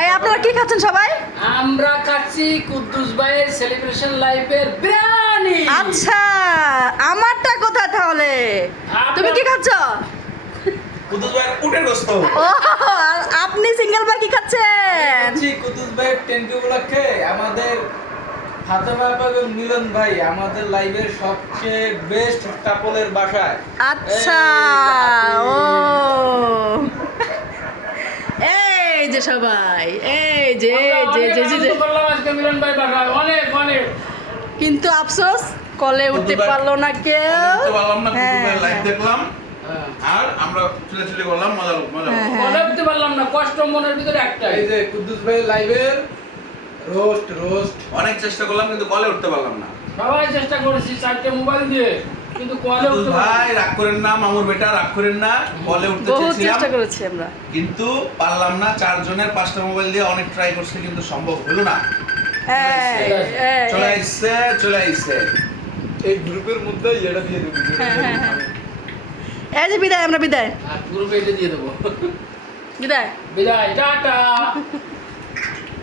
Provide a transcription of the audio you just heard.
এই আপনারা কি খাচ্ছেন সবাই? আমরা খাচ্ছি কুদ্দুস ভাইয়ের সেলিব্রেশন লাইফের বিরিয়ানি। আচ্ছা, আমারটা কোথায় তাহলে? তুমি কি খাচ্ছ? কুদ্দুস ভাইয়ের উটের গোস্ত। ও, আর আপনি সিঙ্গেল ভাই কি খাচ্ছেন? খাচ্ছি কুদ্দুস ভাইয়ের 10K উপলক্ষে আমাদের ফাতেমা আপা এবং মিলন ভাই আমাদের লাইভের সবচেয়ে বেস্ট কাপলের বাসায়। আচ্ছা, ও এই যে সবাই, এই যে করলাম আজকে মিলন ভাই বাসায় অনেক অনেক। কিন্তু আফসোস কলে উঠতে পারলো না কেউ। উঠতে পারলাম না, কুদ্দুস হ্যাঁ, ভাইয়ের লাইভ হ্যাঁ। দেখলাম আর আমরা চলে করলাম, মজা মজা। হ্যাঁ, হ্যাঁ। বলে উঠতে পারলাম না, কষ্ট মনের ভিতরে একটাই। এই যে কুদ্দুস ভাই লাইভের রোস্ট অনেক চেষ্টা করলাম কিন্তু কলে উঠতে পারলাম না। সবাই চেষ্টা করেছি 4টে মোবাইল দিয়ে, কিন্তু কলে কুদ্দুস উঠতে ভাই রাগ করেন না, মামুর বেটা রাগ করেন না, কলে উঠতে বহুত চেয়েছিলাম চেষ্টা করেছি আমরা। কিন্তু পারলাম না। 4 জনের 5টা মোবাইল দিয়ে অনেক ট্রাই করছি কিন্তু সম্ভব হলো না। চলে আইছে। এই গ্রুপের মধ্যে এটা দিয়ে দেবো। এই যে বিদায়, আমরা বিদায় আর গ্রুপে এটা দিয়ে দেবো। বিদায়। বিদায়, টাটা।